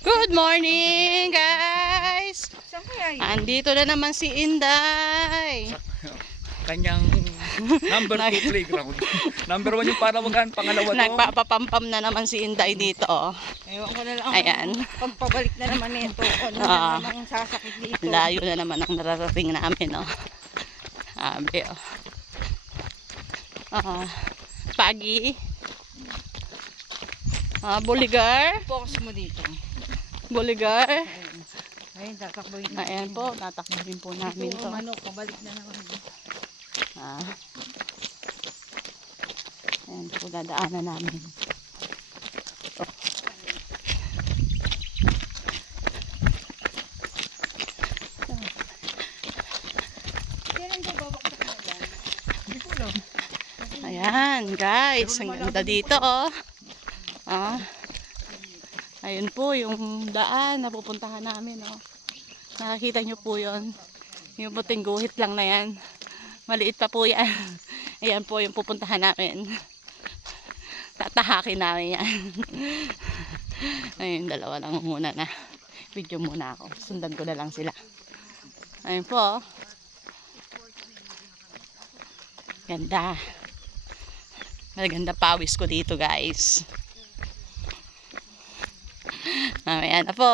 Good morning, guys! Saan kaya yun? Andito na naman si Inday. Kanyang number 2 playground. Number 1 yung Palawagan, pangalawa to. Nagpapapampam na naman si Inday dito. Ewan ko na lang. Ayan. Pagpabalik na naman nito. Ano Ah. na namang sasakit dito. Layo na naman ang nararating namin, oh. Sabi, oh. Pagi. Boligar. Focus mo dito. Boligar. Ayun, tatakboyin na. Ayan po, tatakbin po namin Ito, to. manok, pabalik na naman. Ayan po, dadaanan namin. Kailan ka babaksak na dyan? Hindi ko lang. Ayan, guys, ang ganda dito, oh. Ayun po yung daan na pupuntahan namin, oh. Nakakita nyo po yun. Yung puting guhit lang na yan. Maliit pa po yan. Ayan po yung pupuntahan namin. Tatahakin namin yan. Ayun, dalawa lang muna na. Video muna ako. Sundan ko na lang sila. Ayun po, oh. Ganda. Maganda pawis ko dito, guys. Ayan na po.